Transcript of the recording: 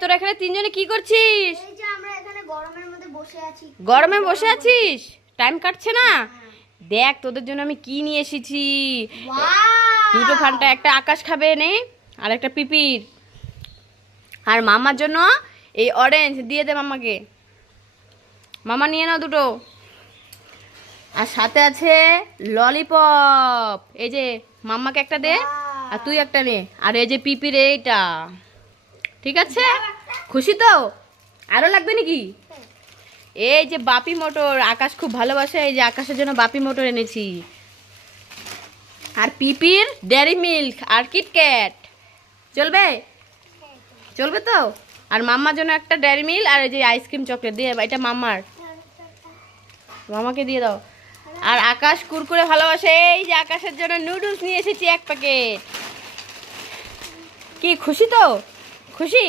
তোরা এখানে তিনজনে কি করছিস? এই যে আমরা এখানে গরমের মধ্যে বসে আছি। গরমে বসে আছিস? টাইম কাটছে না? দেখ তোদের জন্য আমি কি নিয়ে এসেছি। দুটো ফান্টা, একটা আকাশ খাবে নে আর একটা পিপির। আর মামার জন্য এই অরেঞ্জ দিয়ে দে মামাকে। মামা নিয়ে নাও দুটো। আর সাথে আছে ললিপপ। এই যে মাম্মাকে একটা দে আর তুই একটা নে। আর এই যে পিপির এইটা। ঠিক আছে? খুশি তো? আরো লাগবে নাকি? এই যে বাপি মোটর, আকাশ খুব ভালোবাসে, এই যে আকাশের জন্য বাপি মোটর এনেছি। আর পিপির ডেয়ারি মিল্ক আর কিটক্যাট। চলবে? চলবে তো? আর মাম্মার জন্য একটা ডেয়ারি মিল্ক আর এই যে আইসক্রিম চকলেট দিয়ে, এটা মাম্মার, মামাকে দিয়ে দাও। আর আকাশ কুরকুরে ভালোবাসে, এই যে আকাশের জন্য নুডলস নিয়ে এসেছি 1 প্যাকেট। কি খুশি তো? খুশি?